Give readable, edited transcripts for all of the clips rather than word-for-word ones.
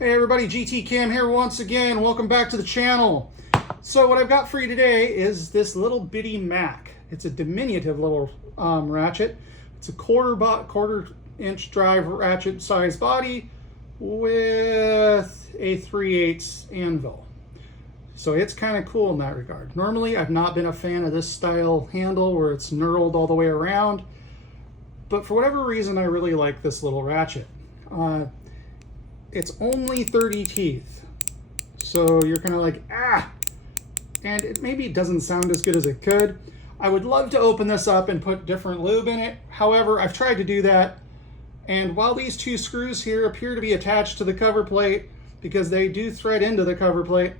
Hey everybody, GT Cam here once again. Welcome back to the channel. So what I've got for you today is this little bitty Mac. It's a diminutive little ratchet. It's a quarter inch drive ratchet size body with a 3/8 anvil. So it's kind of cool in that regard. Normally I've not been a fan of this style handle where it's knurled all the way around, but for whatever reason I really like this little ratchet. It's only 30 teeth, so you're kind of like, and it maybe doesn't sound as good as it could. I would love to open this up and put different lube in it. However, I've tried to do that, and while these two screws here appear to be attached to the cover plate because they do thread into the cover plate,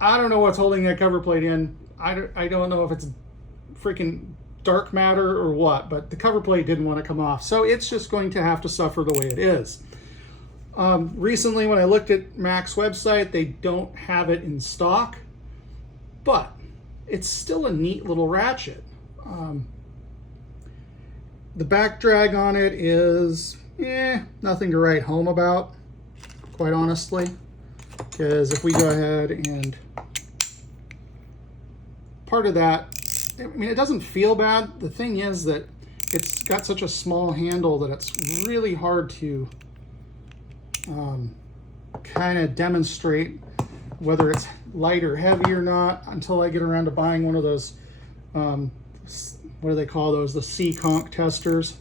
I don't know what's holding that cover plate in. I don't know if it's freaking dark matter or what, but the cover plate didn't want to come off, so it's just going to have to suffer the way it is. Recently, when I looked at Mac's website, they don't have it in stock, but it's still a neat little ratchet. The back drag on it is nothing to write home about, quite honestly, because if we go ahead and part of that, I mean, it doesn't feel bad. The thing is that it's got such a small handle that it's really hard to kind of demonstrate whether it's light or heavy or not until I get around to buying one of those, what do they call those? The C-conch testers.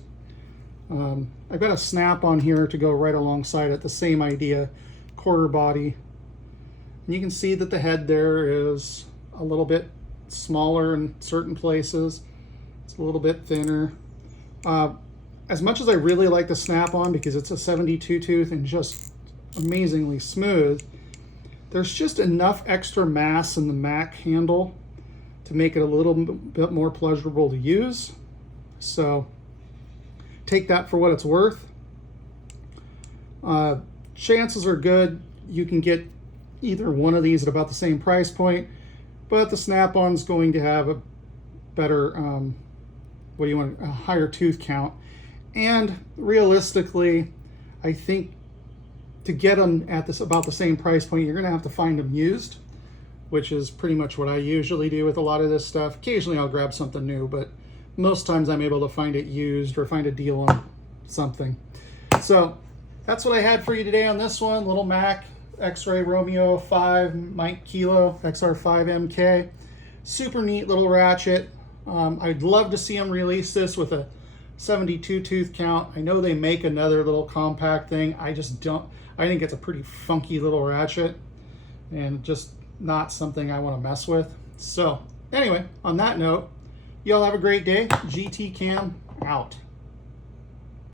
I've got a snap on here to go right alongside it, the same idea, quarter body. And you can see that the head there is a little bit smaller in certain places. It's a little bit thinner. As much as I really like the snap-on because it's a 72 tooth and just amazingly smooth, there's just enough extra mass in the Mac handle to make it a little bit more pleasurable to use. So take that for what it's worth. Chances are good you can get either one of these at about the same price point, but the snap-on's going to have a better, a higher tooth count. And realistically, I think to get them at about the same price point, you're going to have to find them used, which is pretty much what I usually do with a lot of this stuff. Occasionally I'll grab something new, but most times I'm able to find it used or find a deal on something. So that's what I had for you today on this one. Little Mac X-Ray Romeo 5 Mike Kilo XR5MK. Super neat little ratchet. I'd love to see them release this with a 72 tooth count. I know they make another little compact thing. I just don't. I think it's a pretty funky little ratchet and just not something I want to mess with. So anyway, on that note, y'all have a great day. GT Cam out.